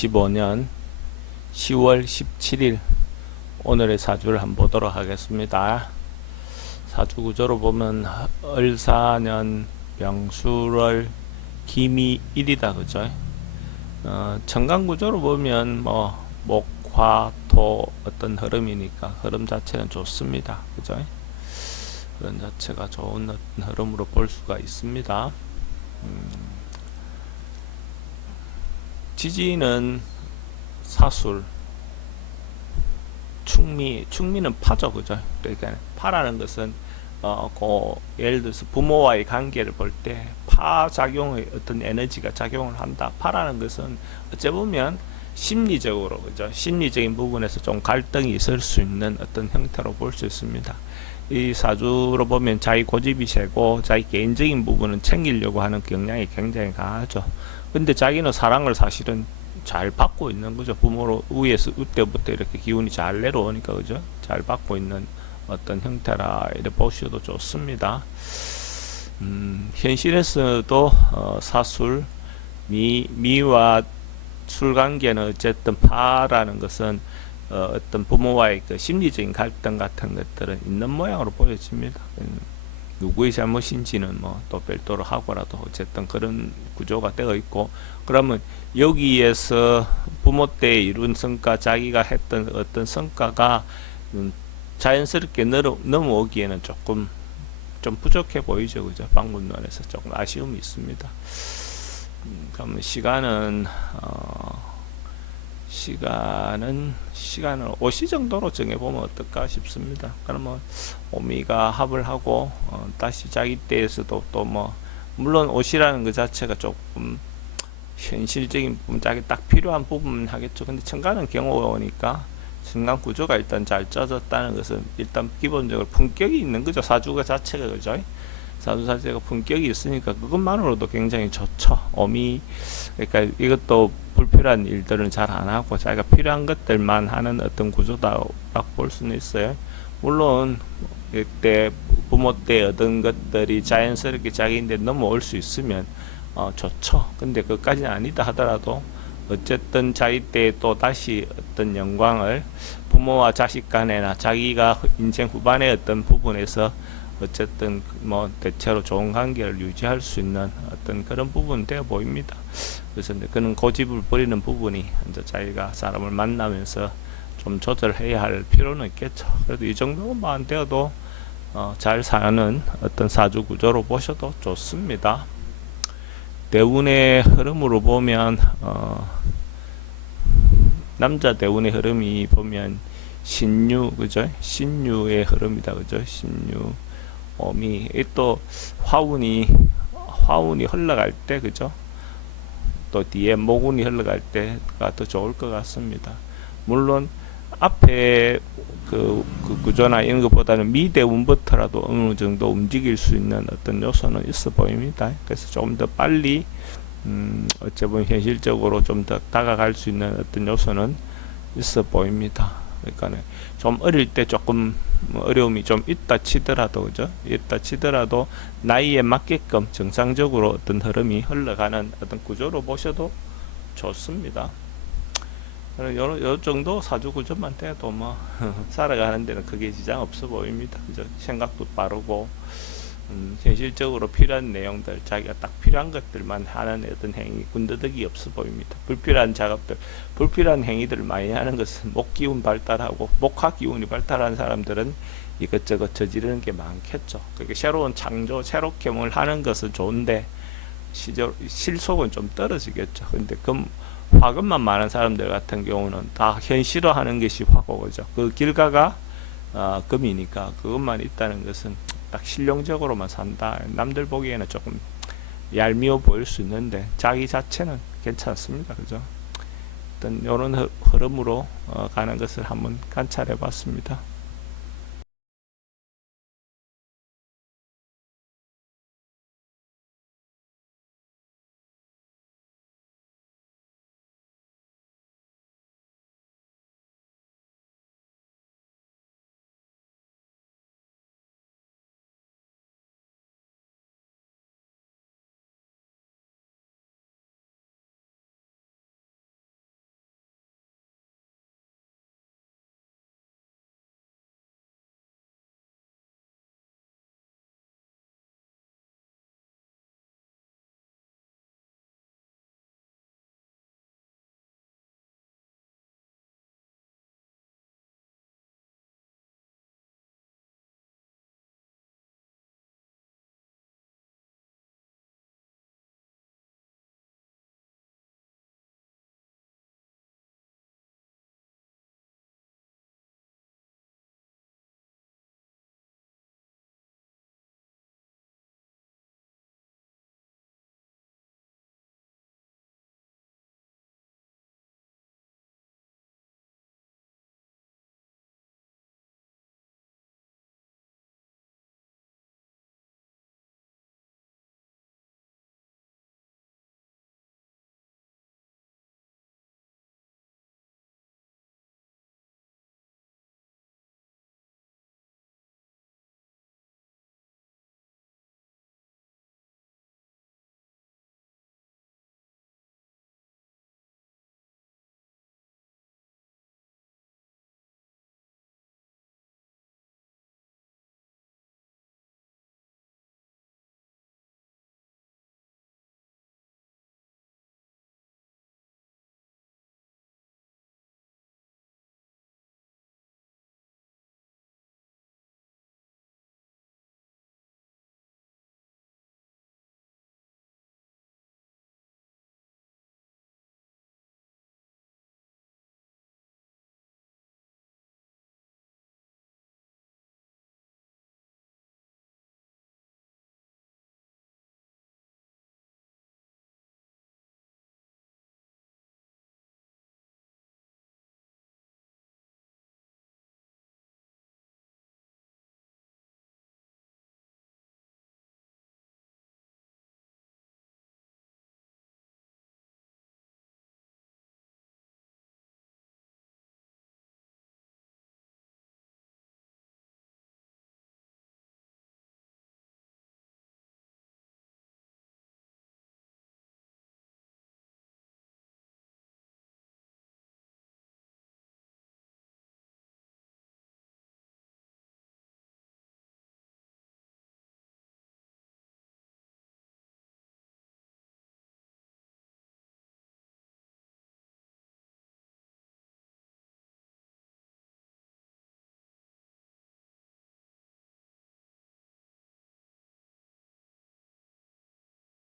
2025년 10월 17일 오늘의 사주를 한번 보도록 하겠습니다. 사주 구조로 보면 을사년 병술월 김이 1이다 그죠? 천간 구조로 보면 뭐 목화토 어떤 흐름이니까 흐름 자체는 좋습니다 그죠? 흐름 자체가 좋은 어떤 흐름으로 볼 수가 있습니다. 지지는 사술, 충미는 파죠, 그죠? 그러니까 파라는 것은 예를 들어서 부모와의 관계를 볼 때 파 작용의 어떤 에너지가 작용을 한다. 파라는 것은 어째 보면 심리적으로, 그죠? 심리적인 부분에서 좀 갈등이 있을 수 있는 어떤 형태로 볼 수 있습니다. 이 사주로 보면 자기 고집이 세고 자기 개인적인 부분은 챙기려고 하는 경향이 굉장히 강하죠. 근데 자기는 사랑을 사실은 잘 받고 있는 거죠. 부모로 위에서 그때부터 이렇게 기운이 잘 내려오니까 그죠. 잘 받고 있는 어떤 형태라 이렇게 보셔도 좋습니다. 현실에서도 사술 미와 술 관계는 어쨌든 파라는 것은 어떤 부모와의 그 심리적인 갈등 같은 것들은 있는 모양으로 보여집니다. 누구의 잘못인지는 뭐 또 별도로 하고라도 어쨌든 그런 구조가 되어 있고, 그러면 여기에서 부모 때 이룬 성과, 자기가 했던 어떤 성과가 자연스럽게 넘어오기에는 조금 좀 부족해 보이죠, 그죠? 방법론에서 조금 아쉬움이 있습니다. 그러면 시간은 5시 정도로 정해보면 어떨까 싶습니다. 그러면 오미가 합을 하고 다시 자기 때에서도 또 뭐 물론 5시라는 것 자체가 조금 현실적인 부분, 자기 딱 필요한 부분 하겠죠. 근데 천간은 경호니까 천간 구조가 일단 잘 짜졌다는 것은 일단 기본적으로 품격이 있는 거죠. 사주가 자체가 그죠. 사주 자체가 품격이 있으니까 그것만으로도 굉장히 좋죠. 오미, 그러니까 이것도 불필요한 일들은 잘 안 하고 자기가 필요한 것들만 하는 어떤 구조다라고 볼 수는 있어요. 물론 그때 부모 때 얻은 것들이 자연스럽게 자기인데 넘어올 수 있으면 좋죠. 근데 그것까지는 아니다 하더라도 어쨌든 자기 때 또 다시 어떤 영광을 부모와 자식 간에나 자기가 인생 후반의 어떤 부분에서 어쨌든 뭐 대체로 좋은 관계를 유지할 수 있는 어떤 그런 부분 되어 보입니다. 그래서 그는 고집을 버리는 부분이 이제 자기가 사람을 만나면서 좀 조절해야 할 필요는 있겠죠. 그래도 이 정도만 되어도 잘 사는 어떤 사주 구조로 보셔도 좋습니다. 대운의 흐름으로 보면 남자 대운의 흐름이 보면 신유, 그죠? 신유의 흐름이다, 그죠? 신유, 오미, 또 화운이 흘러갈 때, 그죠? 또 뒤에 모군이 흘러갈 때가 더 좋을 것 같습니다. 물론 앞에 그 구조나 이런 것보다는 미대운부터라도 어느 정도 움직일 수 있는 어떤 요소는 있어 보입니다. 그래서 조금 더 빨리 어찌 보면 현실적으로 좀 더 다가갈 수 있는 어떤 요소는 있어 보입니다. 그러니까 좀 어릴 때 조금 어려움이 좀 있다 치더라도, 그죠? 있다 치더라도 나이에 맞게끔 정상적으로 어떤 흐름이 흘러가는 어떤 구조로 보셔도 좋습니다. 요 정도 사주 구조만 돼도 뭐 살아가는 데는 크게 지장 없어 보입니다. 그죠? 생각도 빠르고 현실적으로 필요한 내용들, 자기가 딱 필요한 것들만 하는 어떤 행위, 군더더기 없어 보입니다. 불필요한 작업들, 불필요한 행위들을 많이 하는 것은 목 기운 발달하고 목화 기운이 발달한 사람들은 이것저것 저지르는 게 많겠죠. 그러니까 새로운 창조, 새롭게 뭘 하는 것은 좋은데 실속은 좀 떨어지겠죠. 근데 화금만 많은 사람들 같은 경우는 다 현실화하는 것이 화고죠. 그 길가가 금이니까 그것만 있다는 것은 딱 실용적으로만 산다. 남들 보기에는 조금 얄미워 보일 수 있는데 자기 자체는 괜찮습니다. 그죠? 어떤 이런 흐름으로 가는 것을 한번 관찰해 봤습니다.